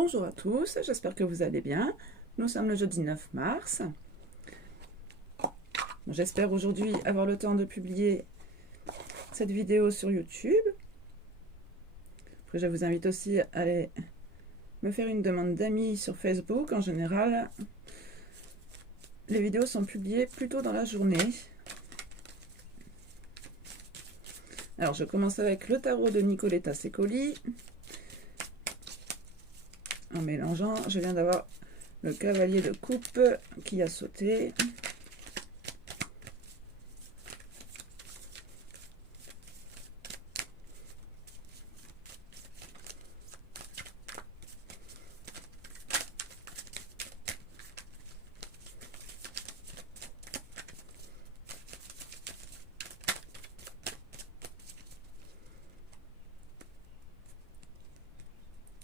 Bonjour à tous, j'espère que vous allez bien. Nous sommes le jeudi 9 mars. J'espère aujourd'hui avoir le temps de publier cette vidéo sur YouTube. Après, je vous invite aussi à aller me faire une demande d'amis sur Facebook. En général, les vidéos sont publiées plus tôt dans la journée. Alors, je commence avec le tarot de Nicoletta Secoli. En mélangeant, je viens d'avoir le cavalier de coupe qui a sauté.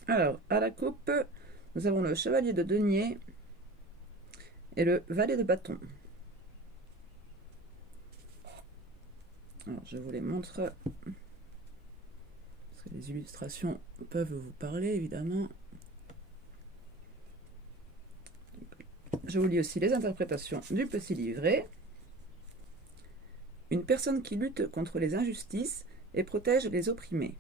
Alors, à la coupe, nous avons le chevalier de denier et le valet de bâton. Alors, je vous les montre, parce que les illustrations peuvent vous parler, évidemment. Je vous lis aussi les interprétations du petit livret. Une personne qui lutte contre les injustices et protège les opprimés.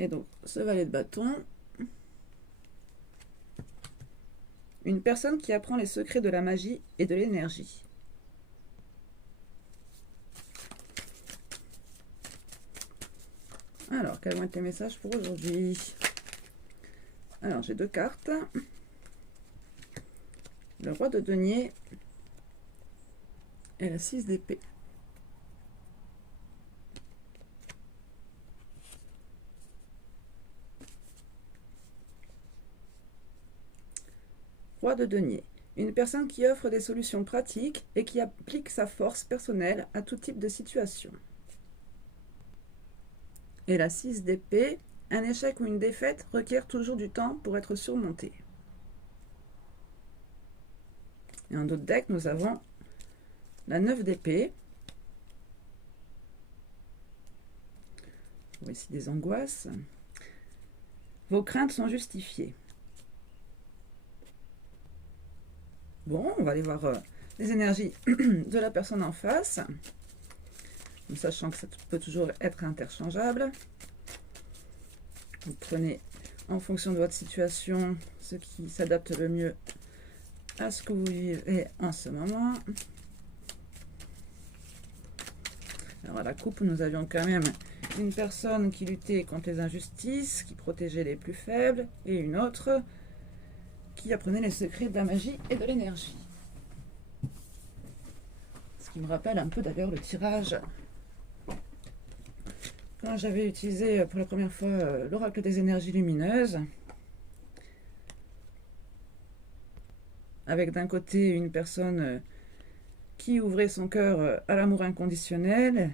Et donc, ce valet de bâton, une personne qui apprend les secrets de la magie et de l'énergie. Alors, quels vont être les messages pour aujourd'hui? Alors, j'ai deux cartes. Le roi de denier et la 6 d'épée. Roi de denier. Une personne qui offre des solutions pratiques et qui applique sa force personnelle à tout type de situation. Et la 6 d'épée. Un échec ou une défaite requiert toujours du temps pour être surmonté. Et en d'autres decks, nous avons la 9 d'épée. Voici des angoisses. Vos craintes sont justifiées. Bon, on va aller voir les énergies de la personne en face, en sachant que ça peut toujours être interchangeable. Vous prenez en fonction de votre situation ce qui s'adapte le mieux à ce que vous vivez en ce moment. Alors à la coupe, nous avions quand même une personne qui luttait contre les injustices, qui protégeait les plus faibles, et une autre qui apprenait les secrets de la magie et de l'énergie. Ce qui me rappelle un peu d'ailleurs le tirage quand j'avais utilisé pour la première fois l'oracle des énergies lumineuses, avec d'un côté une personne qui ouvrait son cœur à l'amour inconditionnel,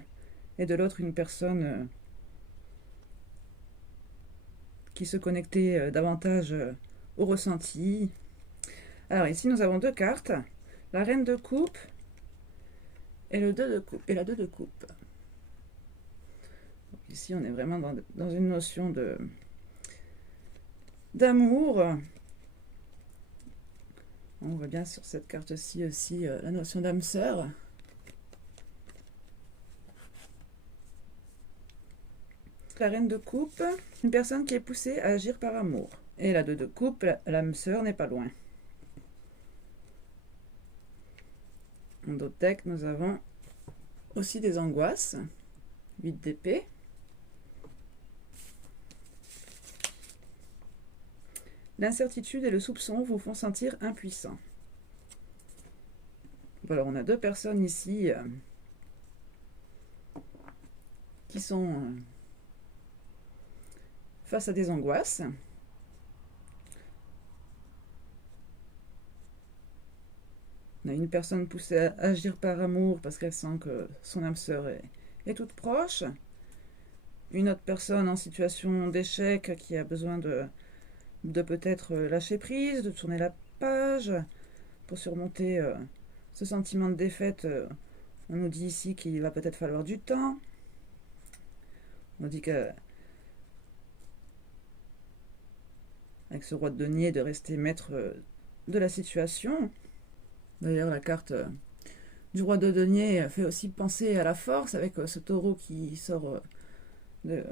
et de l'autre une personne qui se connectait davantage au ressenti. Alors ici nous avons deux cartes, la reine de coupe et le 2 de coupe et la 2 de coupe. Donc ici on est vraiment dans une notion d'amour. On voit bien sur cette carte-ci aussi la notion d'âme sœur. La reine de coupe, une personne qui est poussée à agir par amour. Et la 2 de coupe, l'âme sœur n'est pas loin. En d'autres decks, nous avons aussi des angoisses. 8 d'épée. L'incertitude et le soupçon vous font sentir impuissant. Voilà, on a deux personnes ici qui sont face à des angoisses. On a une personne poussée à agir par amour parce qu'elle sent que son âme sœur est toute proche. Une autre personne en situation d'échec qui a besoin de peut-être lâcher prise, de tourner la page pour surmonter ce sentiment de défaite. On nous dit ici qu'il va peut-être falloir du temps. On dit que avec ce roi de denier, de rester maître de la situation. D'ailleurs, la carte du roi de denier fait aussi penser à la force, avec ce taureau qui sort de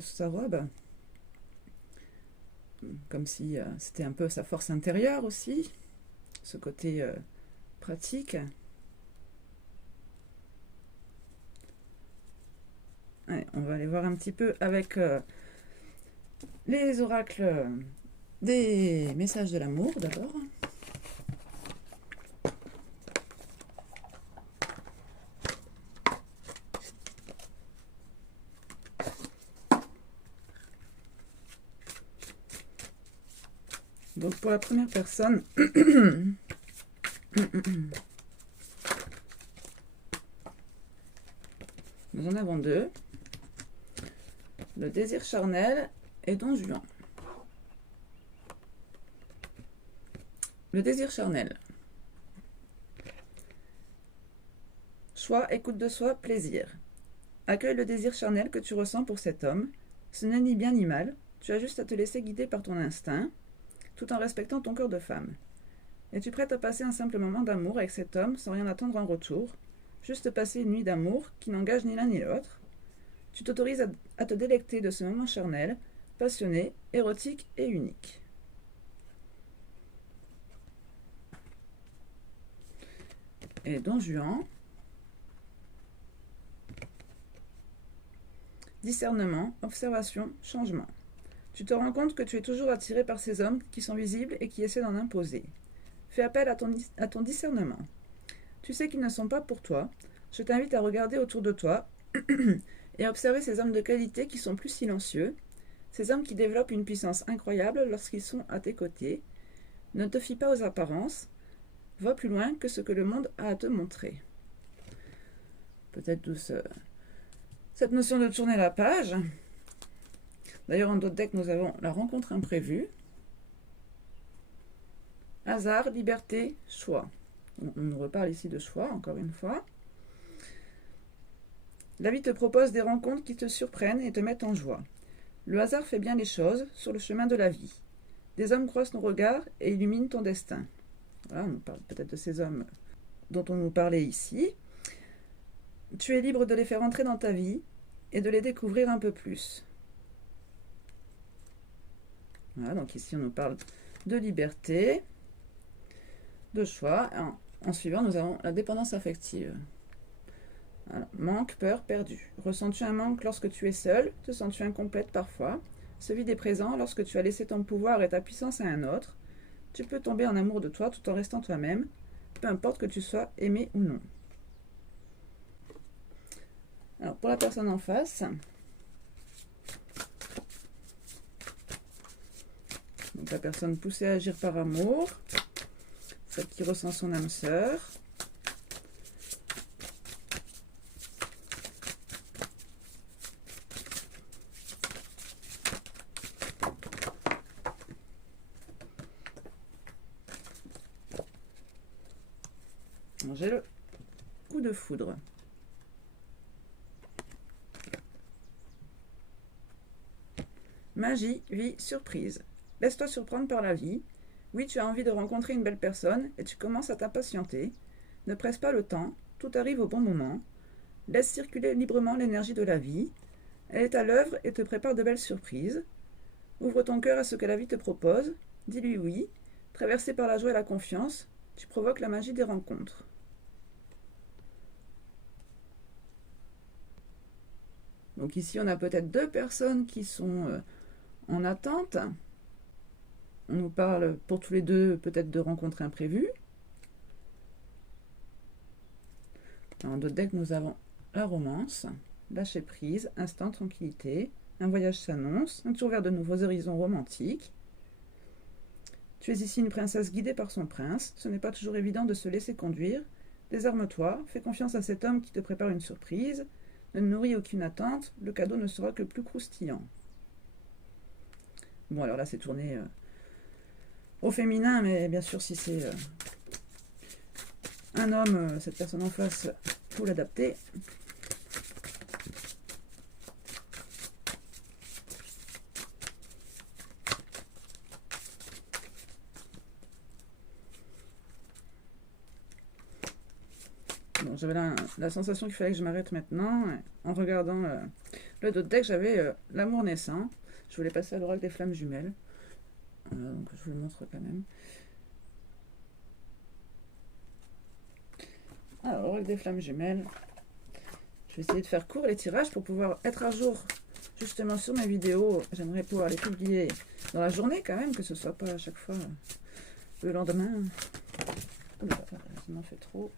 sa robe. Comme si c'était un peu sa force intérieure aussi, ce côté pratique. Allez, on va aller voir un petit peu avec les oracles des messages de l'amour d'abord. Donc pour la première personne, nous en avons deux. Le désir charnel et Don Juan. Le désir charnel. Choix, écoute de soi, plaisir. Accueille le désir charnel que tu ressens pour cet homme. Ce n'est ni bien ni mal. Tu as juste à te laisser guider par ton instinct, tout en respectant ton cœur de femme. Es-tu prête à passer un simple moment d'amour avec cet homme sans rien attendre en retour? Juste passer une nuit d'amour qui n'engage ni l'un ni l'autre. Tu t'autorises à te délecter de ce moment charnel, passionné, érotique et unique. Et Don Juan. Discernement, observation, changement. Tu te rends compte que tu es toujours attiré par ces hommes qui sont visibles et qui essaient d'en imposer. Fais appel à ton discernement. Tu sais qu'ils ne sont pas pour toi. Je t'invite à regarder autour de toi et à observer ces hommes de qualité qui sont plus silencieux, ces hommes qui développent une puissance incroyable lorsqu'ils sont à tes côtés. Ne te fie pas aux apparences. Va plus loin que ce que le monde a à te montrer. Peut-être douce cette notion de tourner la page. D'ailleurs, en d'autres decks, nous avons la rencontre imprévue. Hasard, liberté, choix. On nous reparle ici de choix, encore une fois. La vie te propose des rencontres qui te surprennent et te mettent en joie. Le hasard fait bien les choses sur le chemin de la vie. Des hommes croisent ton regard et illuminent ton destin. Voilà, on parle peut-être de ces hommes dont on nous parlait ici. Tu es libre de les faire entrer dans ta vie et de les découvrir un peu plus. Voilà, donc ici on nous parle de liberté, de choix. En suivant, nous avons la dépendance affective. Alors, manque, peur, perdu. Ressens-tu un manque lorsque tu es seul? Te sens-tu incomplète parfois? Ce vide est présent lorsque tu as laissé ton pouvoir et ta puissance à un autre. Tu peux tomber en amour de toi tout en restant toi-même, peu importe que tu sois aimé ou non. Alors, pour la personne en face, donc la personne poussée à agir par amour, celle qui ressent son âme sœur. J'ai le coup de foudre. Magie, vie, surprise. Laisse-toi surprendre par la vie. Oui, tu as envie de rencontrer une belle personne et tu commences à t'impatienter. Ne presse pas le temps, tout arrive au bon moment. Laisse circuler librement l'énergie de la vie. Elle est à l'œuvre et te prépare de belles surprises. Ouvre ton cœur à ce que la vie te propose. Dis-lui oui. Traversé par la joie et la confiance, tu provoques la magie des rencontres. Donc ici, on a peut-être deux personnes qui sont en attente. On nous parle pour tous les deux peut-être de rencontres imprévues. Dans d'autres decks, nous avons la romance, lâcher prise, instant, tranquillité, un voyage s'annonce, un tour vers de nouveaux horizons romantiques. Tu es ici une princesse guidée par son prince. Ce n'est pas toujours évident de se laisser conduire. Désarme-toi, fais confiance à cet homme qui te prépare une surprise. Ne nourris aucune attente, le cadeau ne sera que plus croustillant. Bon, alors là, c'est tourné au féminin, mais bien sûr, si c'est un homme, cette personne en face, il faut l'adapter. j'avais la sensation qu'il fallait que je m'arrête maintenant. En regardant le dos de deck, j'avais l'amour naissant. Je voulais passer à l'oracle des flammes jumelles. Donc je vous le montre quand même. Alors, l'oracle des flammes jumelles. Je vais essayer de faire court les tirages pour pouvoir être à jour justement sur mes vidéos. J'aimerais pouvoir les publier dans la journée quand même, que ce soit pas à chaque fois le lendemain. Oula, ça m'en fait trop.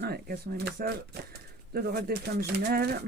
Ouais, quels sont les messages de l'oracle des flammes jumelles?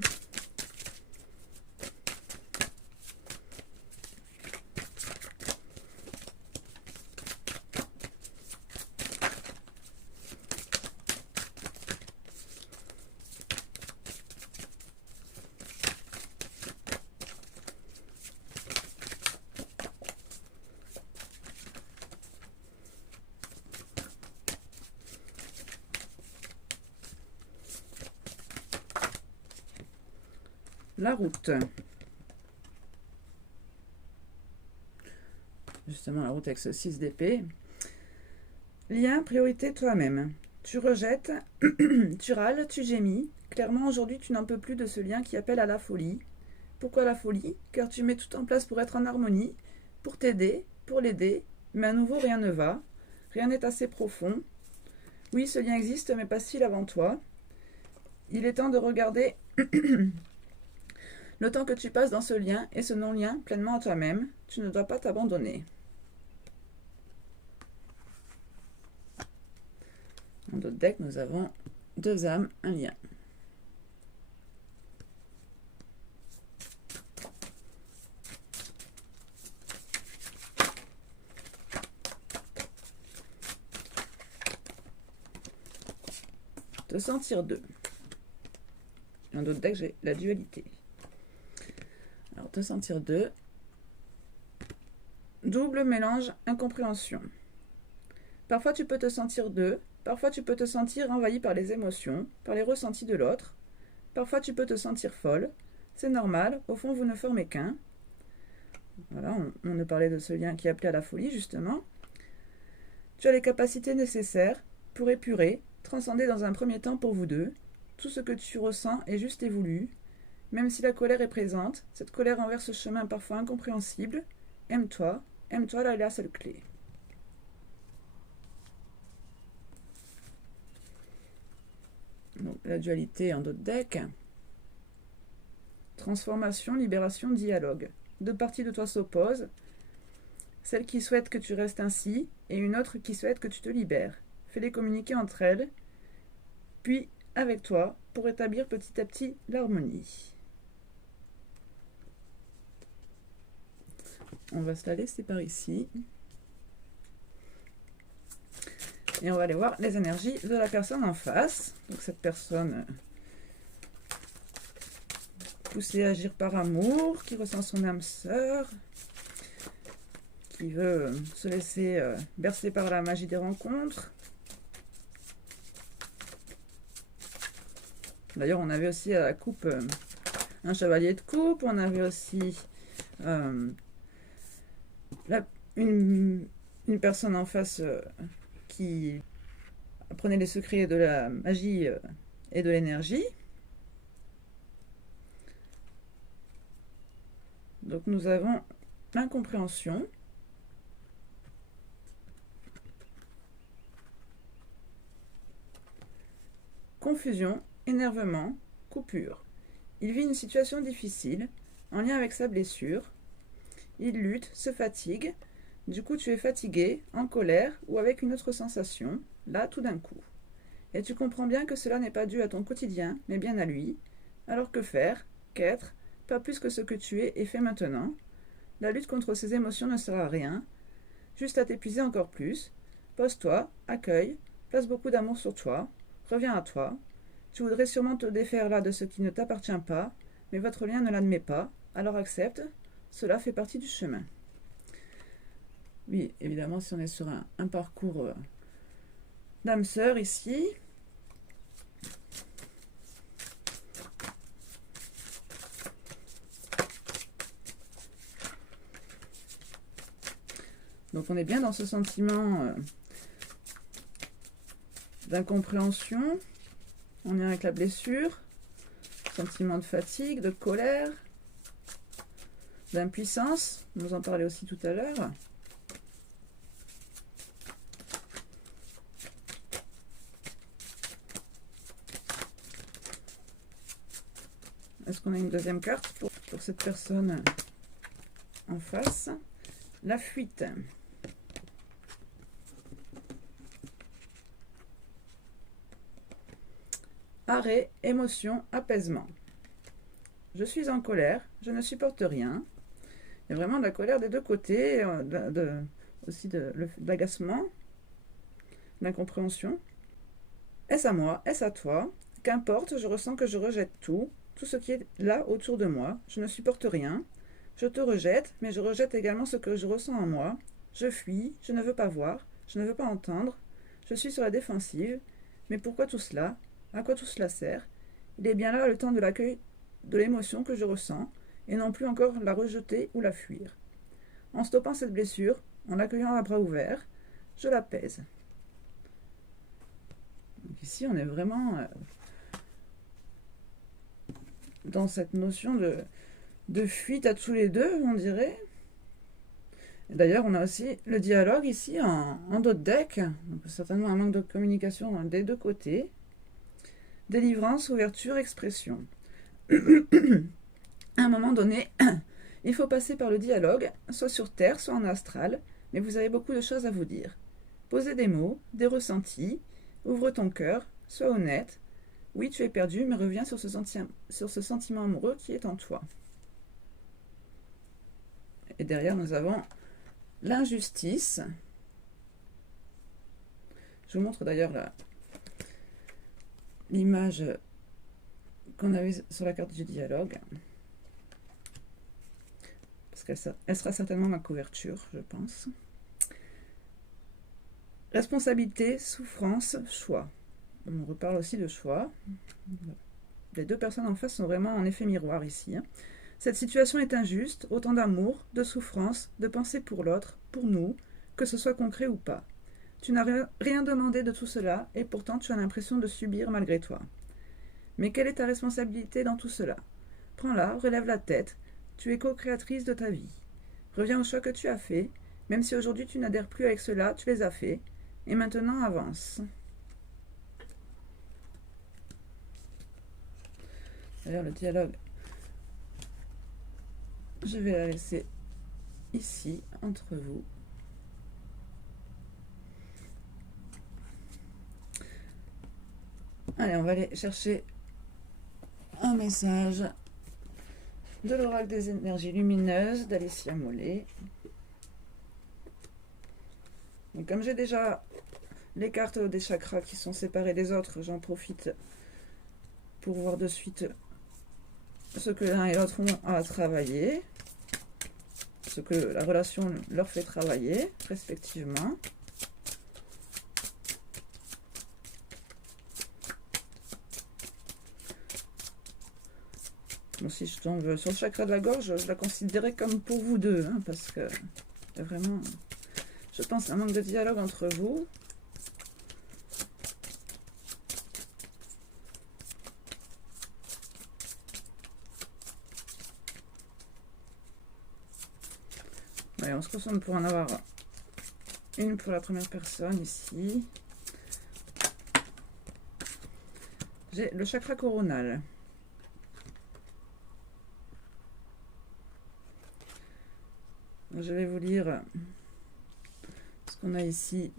La route. Justement, la route avec ce 6 d'épée. Lien, priorité toi-même. Tu rejettes, tu râles, tu gémis. Clairement, aujourd'hui, tu n'en peux plus de ce lien qui appelle à la folie. Pourquoi la folie? Car tu mets tout en place pour être en harmonie, pour t'aider, pour l'aider, mais à nouveau, rien ne va. Rien n'est assez profond. Oui, ce lien existe, mais passe-t-il avant toi? Il est temps de regarder le temps que tu passes dans ce lien et ce non-lien pleinement à toi-même. Tu ne dois pas t'abandonner. Dans d'autres decks, nous avons 2 âmes, un lien. Te sentir deux. Dans d'autres decks, j'ai la dualité. Alors, te sentir deux. Double mélange, incompréhension. Parfois, tu peux te sentir deux. Parfois, tu peux te sentir envahi par les émotions, par les ressentis de l'autre. Parfois, tu peux te sentir folle. C'est normal. Au fond, vous ne formez qu'un. Voilà, on ne parlait de ce lien qui appelait à la folie, justement. Tu as les capacités nécessaires pour épurer, transcender dans un premier temps pour vous deux. Tout ce que tu ressens est juste et voulu. Même si la colère est présente, cette colère envers ce chemin parfois incompréhensible, aime-toi, là est la seule clé. Donc, la dualité en d'autres decks. Transformation, libération, dialogue. 2 parties de toi s'opposent. Celle qui souhaite que tu restes ainsi et une autre qui souhaite que tu te libères. Fais-les communiquer entre elles, puis avec toi, pour établir petit à petit l'harmonie. On va se la laisser par ici. Et on va aller voir les énergies de la personne en face. Donc cette personne poussée à agir par amour, qui ressent son âme sœur, qui veut se laisser bercer par la magie des rencontres. D'ailleurs, on avait aussi à la coupe un chevalier de coupe. On avait aussi une personne en face qui apprenait les secrets de la magie et de l'énergie. Donc nous avons l'incompréhension. Confusion, énervement, coupure. Il vit une situation difficile, en lien avec sa blessure. Il lutte, se fatigue. Du coup, tu es fatigué, en colère ou avec une autre sensation, là, tout d'un coup. Et tu comprends bien que cela n'est pas dû à ton quotidien, mais bien à lui. Alors que faire? Qu'être? Pas plus que ce que tu es et fais maintenant. La lutte contre ces émotions ne sert à rien, juste à t'épuiser encore plus. Pose-toi, accueille, place beaucoup d'amour sur toi, reviens à toi. Tu voudrais sûrement te défaire là de ce qui ne t'appartient pas, mais votre lien ne l'admet pas, alors accepte. cela fait partie du chemin. Oui, évidemment, si on est sur un parcours d'âme sœur ici, donc on est bien dans ce sentiment d'incompréhension, on est avec la blessure, sentiment de fatigue, de colère, d'impuissance, nous en parlez aussi tout à l'heure. Est-ce qu'on a une deuxième carte pour cette personne en face? La fuite. Arrêt, émotion, apaisement. Je suis en colère, je ne supporte rien. Il y a vraiment de la colère des deux côtés, aussi de l'agacement, de l'incompréhension. Est-ce à moi? Est-ce à toi? Qu'importe, je ressens que je rejette tout ce qui est là autour de moi. Je ne supporte rien. Je te rejette, mais je rejette également ce que je ressens en moi. Je fuis, je ne veux pas voir, je ne veux pas entendre. Je suis sur la défensive. Mais pourquoi tout cela? À quoi tout cela sert? Il est bien là le temps de l'accueil de l'émotion que je ressens, et non plus encore la rejeter ou la fuir. En stoppant cette blessure, en l'accueillant à bras ouverts, je l'apaise. Ici, on est vraiment dans cette notion de fuite à tous les deux, on dirait. D'ailleurs, on a aussi le dialogue ici en dos de deck, donc certainement un manque de communication des deux côtés. Délivrance, ouverture, expression. À un moment donné, il faut passer par le dialogue, soit sur Terre, soit en astral, mais vous avez beaucoup de choses à vous dire. Posez des mots, des ressentis, ouvre ton cœur, sois honnête. Oui, tu es perdu, mais reviens sur ce sentiment amoureux qui est en toi. Et derrière, nous avons l'injustice. Je vous montre d'ailleurs l'image qu'on avait sur la carte du dialogue. Parce qu'elle sera certainement ma couverture, je pense. Responsabilité, souffrance, choix. On reparle aussi de choix. Les deux personnes en face sont vraiment en effet miroir ici. Cette situation est injuste, autant d'amour, de souffrance, de pensée pour l'autre, pour nous, que ce soit concret ou pas. Tu n'as rien demandé de tout cela, et pourtant tu as l'impression de subir malgré toi. Mais quelle est ta responsabilité dans tout cela? Prends-la, relève la tête, tu es co-créatrice de ta vie. Reviens aux choix que tu as faits, même si aujourd'hui tu n'adhères plus avec cela, tu les as faits, et maintenant avance. D'ailleurs, le dialogue, je vais la laisser ici, entre vous. Allez, on va aller chercher un message de l'oracle des énergies lumineuses d'Alicia Mollet. Donc, comme j'ai déjà les cartes des chakras qui sont séparées des autres, j'en profite pour voir de suite ce que l'un et l'autre ont à travailler, ce que la relation leur fait travailler respectivement. Bon, si je tombe sur le chakra de la gorge, je la considérais comme pour vous deux, hein, parce que il y a vraiment, je pense, un manque de dialogue entre vous. Allez, on se concentre pour en avoir une pour la première personne ici. J'ai le chakra coronal. Je vais vous lire ce qu'on a ici.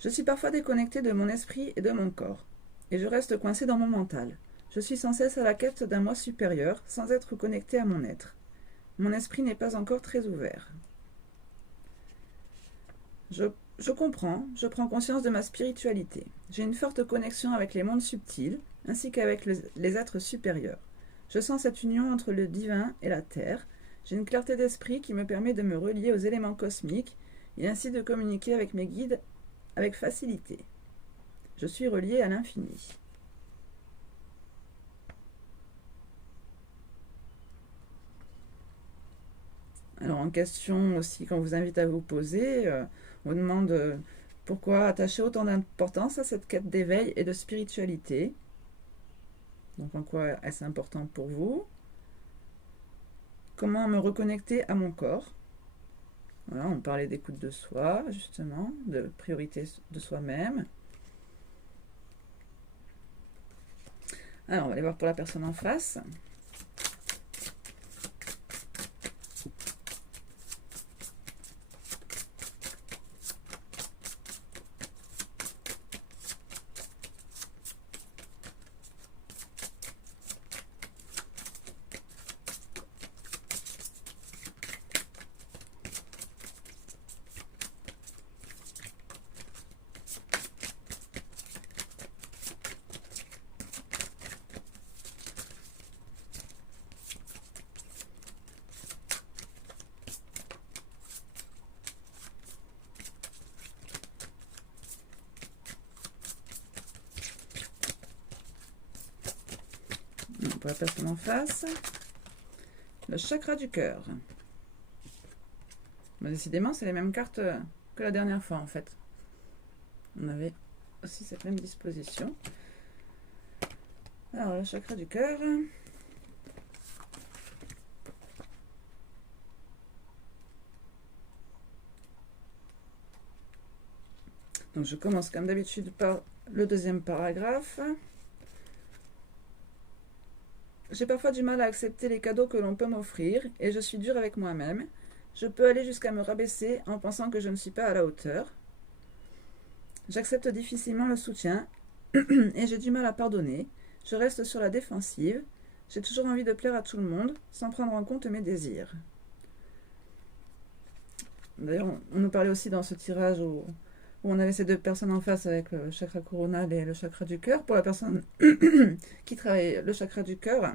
Je suis parfois déconnectée de mon esprit et de mon corps, et je reste coincée dans mon mental. Je suis sans cesse à la quête d'un moi supérieur, sans être connectée à mon être. Mon esprit n'est pas encore très ouvert. Je comprends, je prends conscience de ma spiritualité. J'ai une forte connexion avec les mondes subtils, ainsi qu'avec les êtres supérieurs. Je sens cette union entre le divin et la terre. J'ai une clarté d'esprit qui me permet de me relier aux éléments cosmiques et ainsi de communiquer avec mes guides avec facilité. Je suis relié à l'infini. Alors en question aussi, quand on vous invite à vous poser, on vous demande pourquoi attacher autant d'importance à cette quête d'éveil et de spiritualité. Donc en quoi est-ce important pour vous? Comment me reconnecter à mon corps? Voilà, on parlait d'écoute de soi, justement, de priorité de soi-même. Alors, on va aller voir pour la personne en face. Pour la personne en face, le chakra du cœur. Bon, décidément, c'est les mêmes cartes que la dernière fois, en fait. On avait aussi cette même disposition. Alors, le chakra du cœur. Donc, je commence comme d'habitude par le deuxième paragraphe. J'ai parfois du mal à accepter les cadeaux que l'on peut m'offrir et je suis dure avec moi-même. Je peux aller jusqu'à me rabaisser en pensant que je ne suis pas à la hauteur. J'accepte difficilement le soutien et j'ai du mal à pardonner. Je reste sur la défensive. J'ai toujours envie de plaire à tout le monde sans prendre en compte mes désirs. D'ailleurs, on nous parlait aussi dans ce tirage où on avait ces deux personnes en face avec le chakra coronal et le chakra du cœur. Pour la personne qui travaille le chakra du cœur,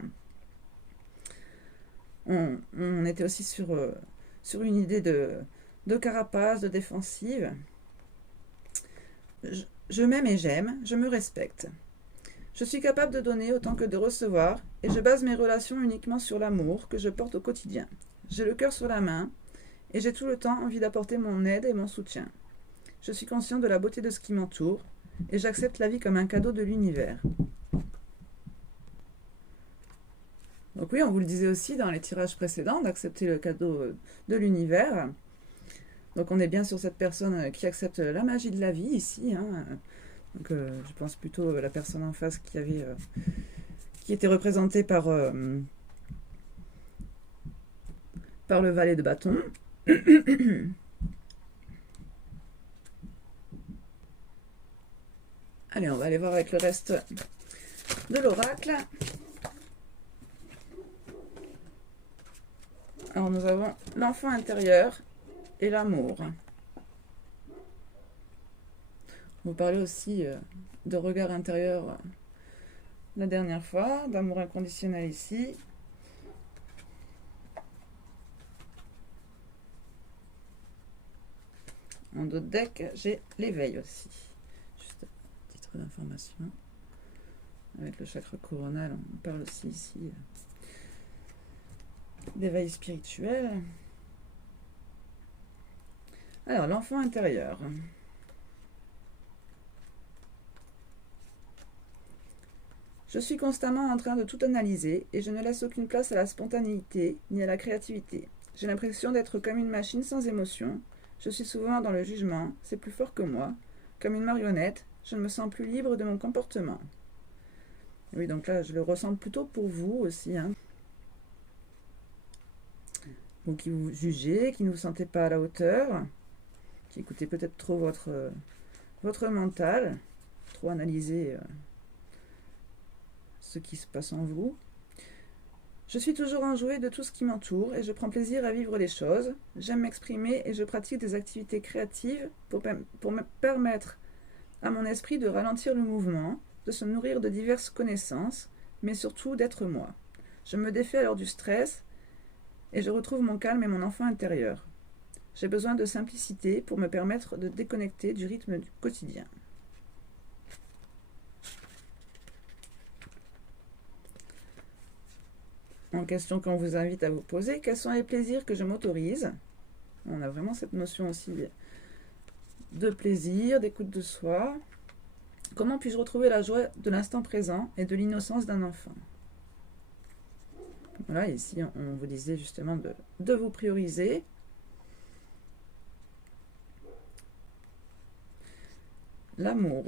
on était aussi sur une idée de carapace, de défensive. Je m'aime et j'aime, je me respecte. Je suis capable de donner autant que de recevoir et je base mes relations uniquement sur l'amour que je porte au quotidien. J'ai le cœur sur la main et j'ai tout le temps envie d'apporter mon aide et mon soutien. Je suis conscient de la beauté de ce qui m'entoure et j'accepte la vie comme un cadeau de l'univers. Donc oui, on vous le disait aussi dans les tirages précédents, d'accepter le cadeau de l'univers. Donc on est bien sur cette personne qui accepte la magie de la vie ici. Donc je pense plutôt à la personne en face qui était représentée par le valet de bâton. Allez, on va aller voir avec le reste de l'oracle. Alors nous avons l'enfant intérieur et l'amour. On vous parlait aussi de regard intérieur la dernière fois, d'amour inconditionnel ici. En d'autres decks, j'ai l'éveil aussi. Juste à titre d'information. Avec le chakra coronal, on parle aussi ici d'éveil spirituel. Alors, l'enfant intérieur. Je suis constamment en train de tout analyser et je ne laisse aucune place à la spontanéité ni à la créativité. J'ai l'impression d'être comme une machine sans émotion. Je suis souvent dans le jugement, c'est plus fort que moi. Comme une marionnette, je ne me sens plus libre de mon comportement. Oui, donc là, je le ressens plutôt pour vous aussi. Vous qui vous jugez, qui ne vous sentez pas à la hauteur, qui écoutez peut-être trop votre mental, trop analysez ce qui se passe en vous. Je suis toujours enjouée de tout ce qui m'entoure et je prends plaisir à vivre les choses. J'aime m'exprimer et je pratique des activités créatives pour me permettre à mon esprit de ralentir le mouvement, de se nourrir de diverses connaissances, mais surtout d'être moi. Je me défais alors du stress et je retrouve mon calme et mon enfant intérieur. J'ai besoin de simplicité pour me permettre de déconnecter du rythme du quotidien. En question qu'on vous invite à vous poser, quels sont les plaisirs que je m'autorise? On a vraiment cette notion aussi de plaisir, d'écoute de soi. Comment puis-je retrouver la joie de l'instant présent et de l'innocence d'un enfant? Voilà, ici on vous disait justement de vous prioriser. L'amour.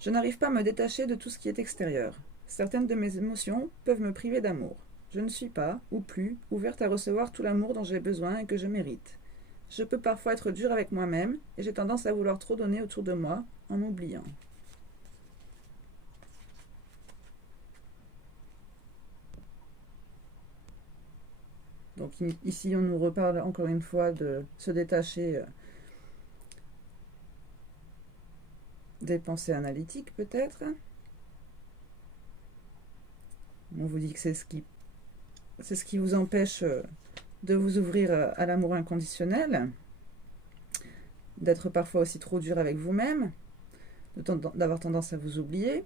Je n'arrive pas à me détacher de tout ce qui est extérieur. Certaines de mes émotions peuvent me priver d'amour. Je ne suis pas, ou plus, ouverte à recevoir tout l'amour dont j'ai besoin et que je mérite. Je peux parfois être dure avec moi-même et j'ai tendance à vouloir trop donner autour de moi en m'oubliant. Donc ici on nous reparle encore une fois de se détacher des pensées analytiques peut-être. On vous dit que c'est ce qui vous empêche de vous ouvrir à l'amour inconditionnel, d'être parfois aussi trop dur avec vous-même, d'avoir tendance à vous oublier.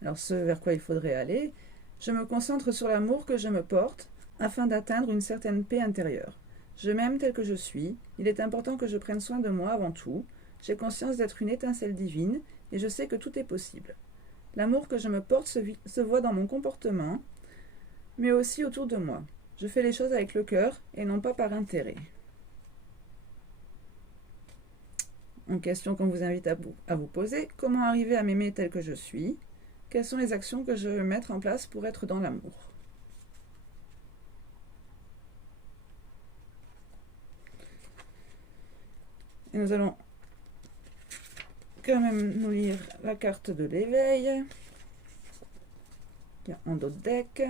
Alors ce vers quoi il faudrait aller, je me concentre sur l'amour que je me porte afin d'atteindre une certaine paix intérieure. Je m'aime tel que je suis, il est important que je prenne soin de moi avant tout, j'ai conscience d'être une étincelle divine et je sais que tout est possible. L'amour que je me porte se voit dans mon comportement, mais aussi autour de moi. Je fais les choses avec le cœur et non pas par intérêt. Une question qu'on vous invite à vous poser, comment arriver à m'aimer tel que je suis? Quelles sont les actions que je veux mettre en place pour être dans l'amour? Et nous allons quand même nous lire la carte de l'éveil. Il y a en dos de deck.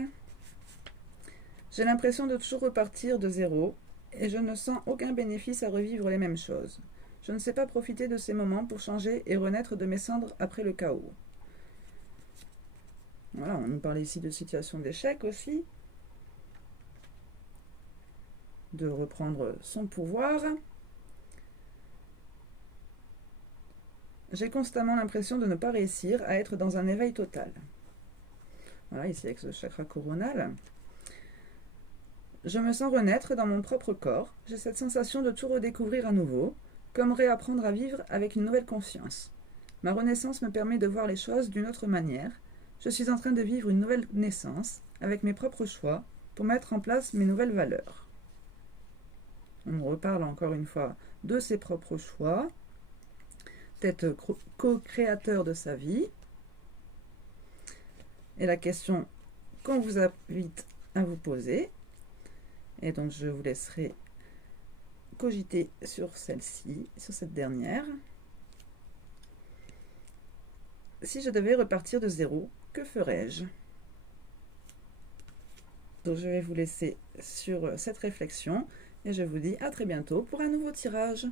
J'ai l'impression de toujours repartir de zéro et je ne sens aucun bénéfice à revivre les mêmes choses. Je ne sais pas profiter de ces moments pour changer et renaître de mes cendres après le chaos. Voilà, on nous parlait ici de situation d'échec aussi. De reprendre son pouvoir. J'ai constamment l'impression de ne pas réussir à être dans un éveil total. Voilà, ici avec ce chakra coronal. Je me sens renaître dans mon propre corps. J'ai cette sensation de tout redécouvrir à nouveau, comme réapprendre à vivre avec une nouvelle conscience. Ma renaissance me permet de voir les choses d'une autre manière. Je suis en train de vivre une nouvelle naissance, avec mes propres choix, pour mettre en place mes nouvelles valeurs. On nous reparle encore une fois de ses propres choix, d'être co-créateur de sa vie. Et la question qu'on vous invite à vous poser, et donc je vous laisserai cogiter sur celle-ci, sur cette dernière. Si je devais repartir de zéro, que ferais-je? Donc je vais vous laisser sur cette réflexion et je vous dis à très bientôt pour un nouveau tirage.